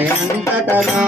జయంతకరా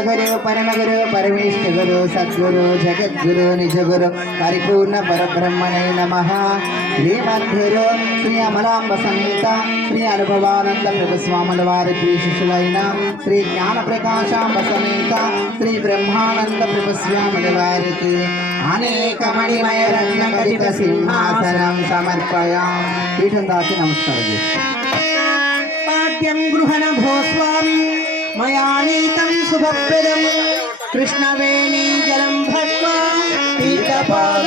గురు సగురు పరమగురు పరమేశ్వర గురు సద్గురు జగద్గురు నిజగురు పరిపూర్ణ పరబ్రహ్మణే నమ. శ్రీమద్గురు శ్రీ అమలాంబ సమేత శ్రీ అనుభవానంద ప్రభుస్వాముల వారి శిష్యులైన శ్రీ జ్ఞాన ప్రకాశాంబ సమేత శ్రీ బ్రహ్మానంద ప్రభుస్వాముల వారికి అనేక మణిమయ రత్న సింహాసనం సమర్పయా. పీఠం దాచి నమస్కారం చేస్తాం. పాద్యం గృహణ భోస్వామి మయా నీతం శుభప్రదం కృష్ణవేణీ జలం భక్వా పీతపాద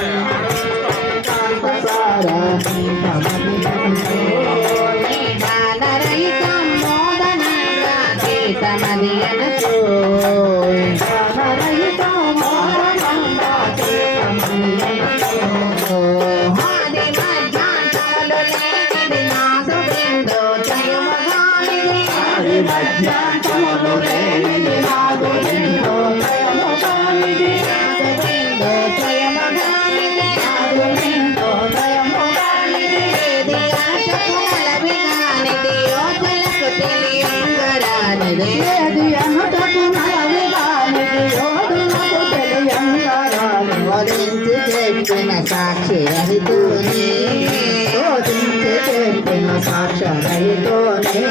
చెప్పిన సాక్షి శోధించి చెప్పిన సాక్షి రహితోనే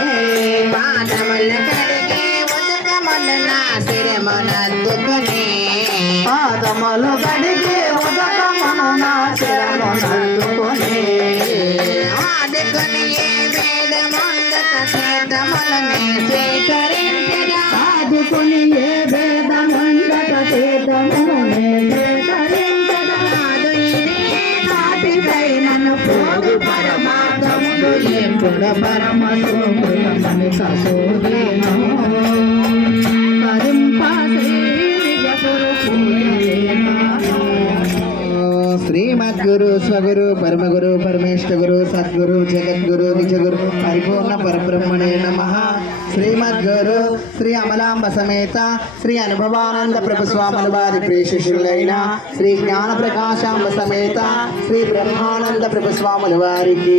పాదముల కడిగి ఉదకములు నా శిరమునద్దుకుని పాదములు కడిగి ఉదకమును నా శిరమునద్దుకుని ఆదుకుని ఏ వేదముందక చేతములని స్వీకరించగా పరమాత్మములు పరమ సోములమని ససోదీనో శ్రీమద్గురు స్వగురు పరమగురు పరమేశ్వర గురు సద్గురు జగద్గురు నిజగురు పరిపూర్ణ పరబ్రహ్మణే నమ. శ్రీమద్గురు శ్రీ అమలాంబ సమేత శ్రీ అనుభవానంద ప్రభు స్వాముల వారి ప్రియ శిష్యులైన శ్రీ జ్ఞాన ప్రకాశాంబ సమేత శ్రీ బ్రహ్మానంద ప్రభు స్వాముల వారికి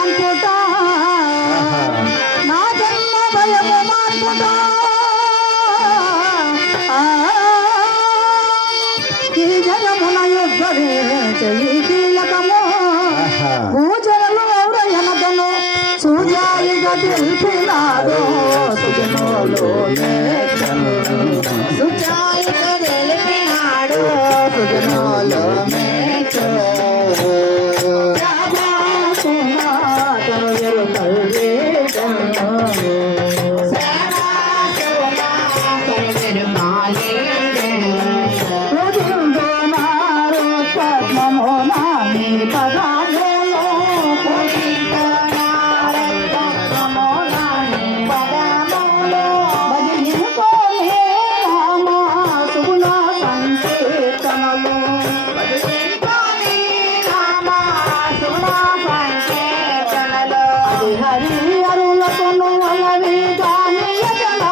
అరులకు నువ్వలవి కానీ యజన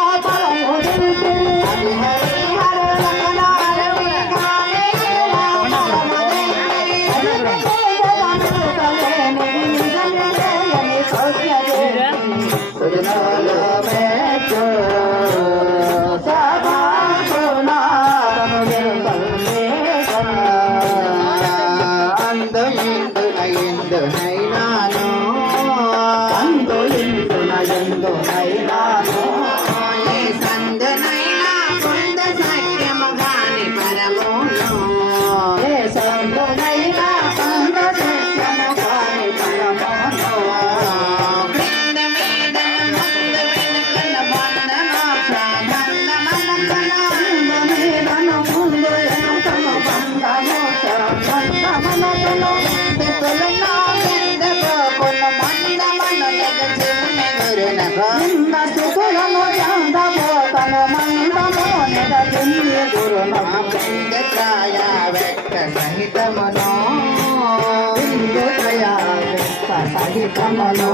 సహితమనో సహితమును సహితమలో